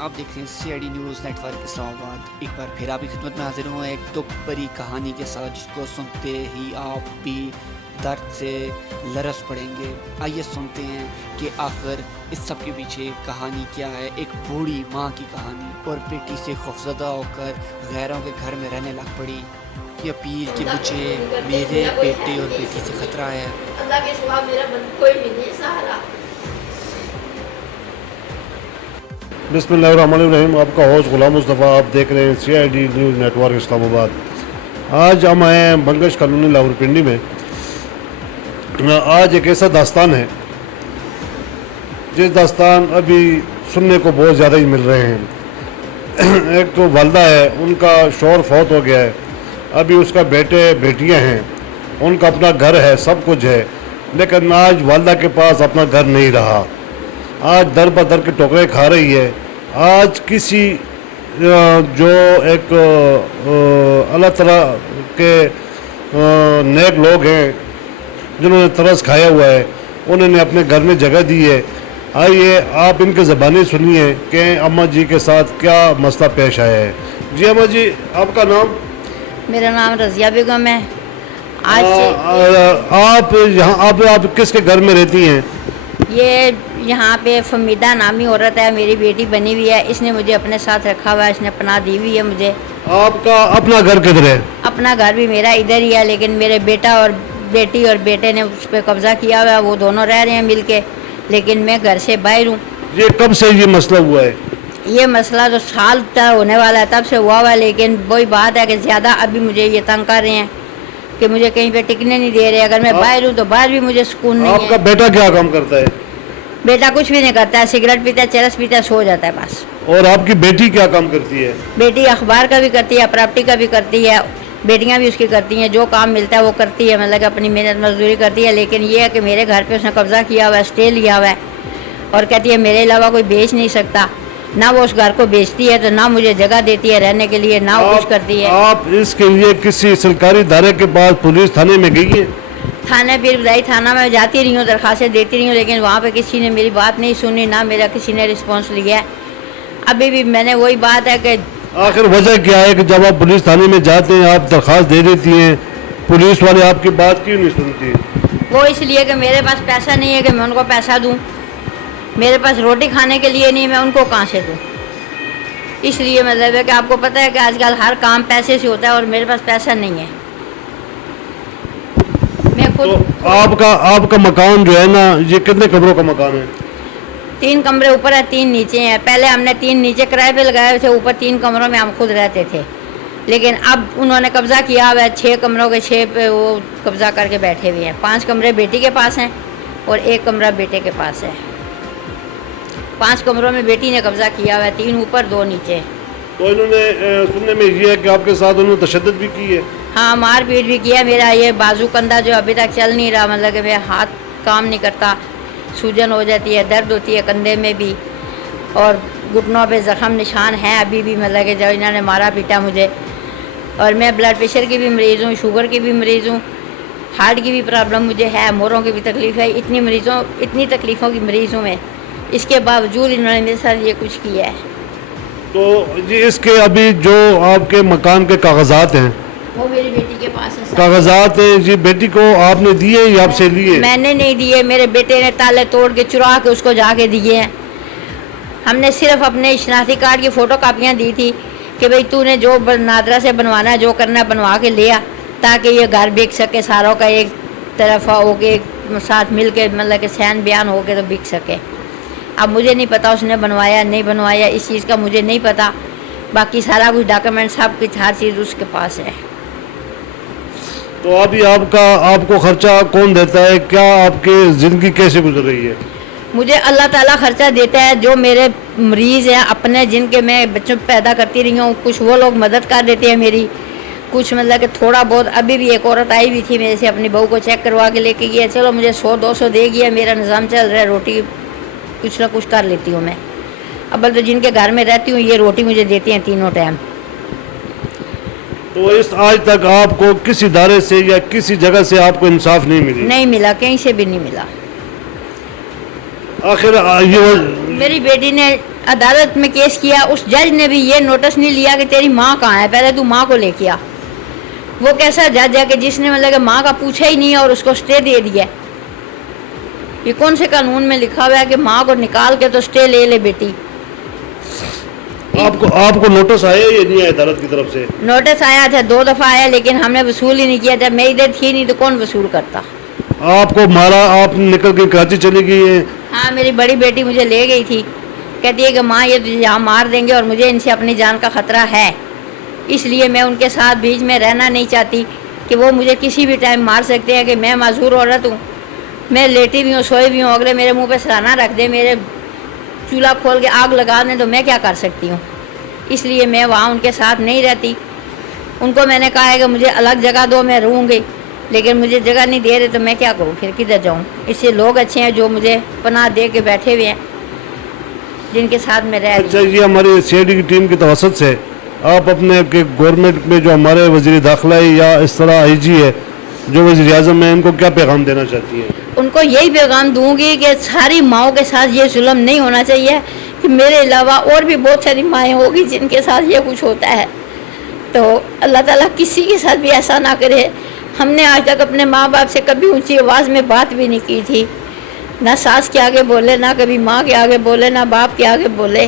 आप देख रहे हैं CID न्यूज़ नेटवर्क इस्लामाबाद। एक बार फिर आपकी खिदमत में हाजिर हुआ एक दुख भरी कहानी के साथ, जिसको सुनते ही आप भी दर्द से लरस पड़ेंगे। आइए सुनते हैं कि आखिर इस सब के पीछे कहानी क्या है। एक बूढ़ी माँ की कहानी और बेटी से खौफजदा होकर गैरों के घर में रहने लग पड़ी। ये अपील कि मुझे मेरे बेटे और बेटी से खतरा है। अल्लाह के सिवा मेरा कोई नहीं सहारा। बिस्मिल्लाहिर्रहमानिर्रहीम। आपका होस्ट गुलाम मुस्तफ़ा, आप देख रहे हैं CID न्यूज़ नेटवर्क इस्लामाबाद। आज हम आए हैं बंगश कॉलोनी लाहौरपिंडी में। आज एक ऐसा दास्तान है जिस दास्तान अभी सुनने को बहुत ज़्यादा ही मिल रहे हैं। एक तो वालदा है, उनका शौहर फौत हो गया है, अभी उसका बेटे बेटियां हैं, उनका अपना घर है, सब कुछ है, लेकिन आज वालदा के पास अपना घर नहीं रहा। आज दर बदर के टोकरे खा रही है। आज किसी जो एक अल्लाह ताला के नेक लोग हैं जिन्होंने तरस खाया हुआ है, उन्होंने अपने घर में जगह दी है। आइए आप इनके ज़बानी सुनिए कि अम्मा जी के साथ क्या मसला पेश आया है। जी अम्मा जी, आपका नाम? मेरा नाम रज़िया बेगम है। आज आप यहाँ आप किसके घर में रहती हैं? ये यहाँ पे फमीदा नामी औरत है, मेरी बेटी बनी हुई है, इसने मुझे अपने साथ रखा हुआ है, इसने पनाह दी हुई है मुझे। आपका अपना घर किधर है? अपना घर भी मेरा इधर ही है, लेकिन मेरे बेटा और बेटी और बेटे ने उस पर कब्ज़ा किया हुआ है, वो दोनों रह रहे हैं मिल के, लेकिन मैं घर से बाहर हूँ। ये कब से ये मसला हुआ है? ये मसला जो साल तक होने वाला है तब से हुआ हुआ है, लेकिन वही बात है कि ज़्यादा अभी मुझे ये तंग कर रहे हैं कि मुझे कहीं पे टिकने नहीं दे रहे। अगर मैं बाहर हूँ तो बाहर भी मुझे सुकून नहीं है। आपका बेटा क्या काम करता है? बेटा कुछ भी नहीं करता है, सिगरेट पीता है, चरस पीता है, सो जाता है बस। और आपकी बेटी क्या काम करती है? बेटी अखबार का भी करती है, प्रॉपर्टी का भी करती है, बेटियां भी उसकी करती हैं, जो काम मिलता है वो करती है, मतलब कि अपनी मेहनत मजदूरी करती है। लेकिन ये है कि मेरे घर पे उसने कब्ज़ा किया हुआ है, स्टे लिया हुआ है, और कहती है मेरे अलावा कोई बेच नहीं सकता। ना वो उस घर को बेचती है तो ना मुझे जगह देती है रहने के लिए, ना वो कुछ करती है। आप इसके लिए किसी सरकारी इदारे के पास पुलिस थाने में गई है? थाने पीर बदाई थाना में जाती रही हूँ, दरख्वास्तें देती रही हूँ, लेकिन वहाँ पे किसी ने मेरी बात नहीं सुनी, ना मेरा किसी ने रिस्पॉन्स लिया है। अभी भी मैंने वही बात है कि आखिर वजह क्या है कि जब आप पुलिस थाने में जाते हैं, आप दरख्वास्त दे देती हैं, पुलिस वाले आपकी बात क्यों नहीं सुनती? वो इसलिए कि मेरे पास पैसा नहीं है कि मैं उनको पैसा दूँ, मेरे पास रोटी खाने के लिए नहीं, मैं उनको कहाँ से दूँ। इसलिए मतलब है कि आपको पता है कि आजकल हर काम पैसे से होता है और मेरे पास पैसा नहीं है। मैं खुद तो आपका मकान जो है ना, ये कितने कमरों का मकान है? 3 कमरे ऊपर है, 3 नीचे हैं। पहले हमने 3 नीचे किराए पे लगाए थे, ऊपर 3 कमरों में हम खुद रहते थे, लेकिन अब उन्होंने कब्ज़ा किया हुआ है। 6 कमरों के 6 पे वो कब्ज़ा करके बैठे हुए हैं। 5 कमरे बेटी के पास हैं और 1 कमरा बेटे के पास है। 5 कमरों में बेटी ने कब्ज़ा किया हुआ है, 3 ऊपर 2 नीचे। तो इन्होंने सुनने में ये है कि आपके साथ उन्होंने तशद्दुद भी की है? हाँ, मार पीट भी किया। मेरा ये बाजू कंधा जो अभी तक चल नहीं रहा, मतलब कि मेरा हाथ काम नहीं करता, सूजन हो जाती है, दर्द होती है कंधे में भी, और घुटनों पे ज़ख़म निशान हैं अभी भी, मतलब कि जब इन्होंने मारा पीटा मुझे। और मैं ब्लड प्रेशर की भी मरीज़ हूँ, शुगर की भी मरीज़ हूँ, हार्ट की भी प्रॉब्लम मुझे है, मोरों की भी तकलीफ़ है। इतनी तकलीफ़ों की मरीज़ हूँ मैं, इसके बावजूद इन्होंने मेरे साथ ये कुछ किया है। तो जी इसके अभी जो आपके मकान के कागजात हैं, वो मेरी बेटी के पास है। कागजात जी बेटी को आपने दिए या आपसे लिए? मैंने नहीं दिए, मेरे बेटे ने ताले तोड़ के चुरा के उसको जाके दिए हैं। हमने सिर्फ अपने शनाख्ती कार्ड की फ़ोटो कापियाँ दी थी कि भाई तूने जो नादरा से बनवाना है, जो करना है बनवा के लिया, ताकि ये घर बिक सके, सारों का एक तरफा हो के साथ मिल के, मतलब कि सैन बयान हो के तो बिक सके। अब मुझे नहीं पता उसने बनवाया नहीं बनवाया, इस चीज़ का मुझे नहीं पता। बाकी सारा कुछ डॉक्यूमेंट सब कुछ हर चीज़ उसके पास है। तो अभी आपको खर्चा कौन देता है? क्या आपकी ज़िंदगी कैसे गुजर रही है? मुझे अल्लाह ताला खर्चा देता है। जो मेरे मरीज़ हैं अपने, जिनके मैं बच्चों पैदा करती रही हूँ, कुछ वो लोग मदद कर देते हैं मेरी, कुछ मतलब कि थोड़ा बहुत। अभी भी एक औरत आई हुई थी मेरे से, अपनी बहू को चेक करवा के लेके गई है, चलो मुझे 100-200 दे गया, मेरा निज़ाम चल रहा है, रोटी कुछ ना कुछ कर लेती हूँ मैं। अब तो जिनके घर में रहती हूँ ये रोटी मुझे देती हैं तीनों टाइम। तो इस आज तक आपको किसी इदारे से या किसी जगह से आपको इंसाफ नहीं मिली? नहीं मिला, कहीं से भी नहीं मिला। आखिर ये मेरी बेटी ने अदालत में केस किया, उस जज ने भी ये नोटिस नहीं लिया कि तेरी माँ कहाँ है, पहले तू माँ को लेके आ। वो कैसा जज है कि जिसने मतलब कि माँ का पूछा ही नहीं और उसको स्टे दे दिया। ये कौन से कानून में लिखा हुआ है कि माँ को निकाल के तो स्टे ले ले बेटी। आपको नोटिस आया या नहीं आया अदालत की तरफ से? नोटिस आया था, 2 दफ़ा आया, लेकिन हमने वसूल ही नहीं किया। जब मैं इधर थी नहीं तो कौन वसूल करता। आपको मारा, आप निकल के कराची चली गई है? हाँ, मेरी बड़ी बेटी मुझे ले गई थी, कहती है कि माँ ये तुझे यहाँ मार देंगे और मुझे इनसे अपनी जान का ख़तरा है, इसलिए मैं उनके साथ बीच में रहना नहीं चाहती कि वो मुझे किसी भी टाइम मार सकते हैं। कि मैं माजूर औरत हूँ, मैं लेटी भी हूँ, सोई भी हूँ, अगले मेरे मुँह पे सराहना रख दे, मेरे चूल्हा खोल के आग लगा दें तो मैं क्या कर सकती हूँ। इसलिए मैं वहाँ उनके साथ नहीं रहती। उनको मैंने कहा है कि मुझे अलग जगह दो, मैं रहूँगी, लेकिन मुझे जगह नहीं दे रहे तो मैं क्या करूँ, फिर किधर जाऊँ। इससे लोग अच्छे हैं जो मुझे पनाह दे के बैठे हुए हैं, जिनके साथ मैं रह रही हूँ। अच्छा, ये हमारी सीआईडी की टीम की तवसत से आप अपने गवर्नमेंट में जो हमारे वज़ीर दाखिला है या इस तरह आईजी है जो वज़ीर आज़म है, इनको क्या पैगाम देना चाहती हैं? उनको यही पैगाम दूंगी कि सारी माओं के साथ ये जुल्म नहीं होना चाहिए, कि मेरे अलावा और भी बहुत सारी माएँ होगी जिनके साथ ये कुछ होता है। तो अल्लाह ताला किसी के साथ भी ऐसा ना करे। हमने आज तक अपने माँ बाप से कभी ऊंची आवाज़ में बात भी नहीं की थी, ना सास के आगे बोले, ना कभी माँ के आगे बोले, ना बाप के आगे बोले।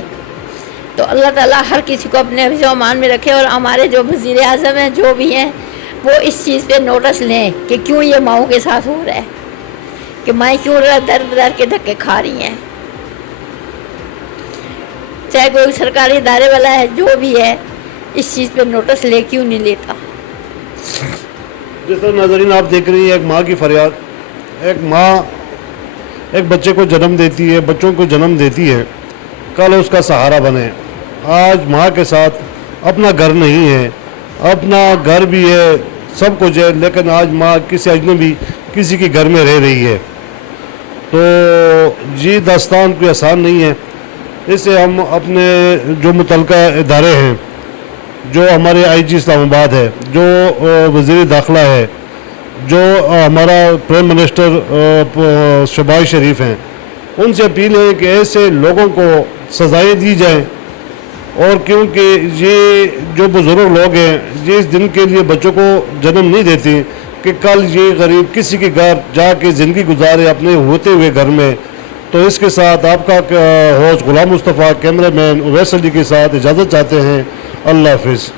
तो अल्लाह ताला हर किसी को अपने हिफ्ज़ व अमान में रखे। और हमारे जो वज़ीर आज़म हैं, जो भी हैं, वो इस चीज़ पे नोटिस लें कि क्यों ये माओं के साथ हो रहा है, कि माएँ क्यों दर बदर के धक्के खा रही हैं। चाहे कोई सरकारी इदारे वाला है, जो भी है, इस चीज़ पे नोटिस ले क्यों नहीं लेता। जिस तरह नाज़रीन आप देख रही हैं, एक माँ की फरियाद। एक माँ एक बच्चे को जन्म देती है, बच्चों को जन्म देती है, कल उसका सहारा बने। आज माँ के साथ अपना घर नहीं है, अपना घर भी है, सब कुछ है, लेकिन आज माँ किसी अजनबी किसी के घर में रह रही है। तो ये दास्तान कोई आसान नहीं है। इससे हम अपने जो मुतलका इदारे हैं, जो हमारे आईजी इस्लामाबाद है, जो वज़ीर दाखिला है, जो हमारा प्राइम मिनिस्टर शहबाज शरीफ हैं, उनसे अपील है कि ऐसे लोगों को सज़ाएं दी जाएं। और क्योंकि ये जो बुज़ुर्ग लोग हैं, ये इस दिन के लिए बच्चों को जन्म नहीं देती कि कल ये गरीब किसी के घर जाके ज़िंदगी गुजारे अपने होते हुए घर में। तो इसके साथ आपका होस्ट गुलाम मुस्तफ़ा, कैमरामैन उवैस अली के साथ इजाज़त चाहते हैं। अल्लाह हाफ़िज़।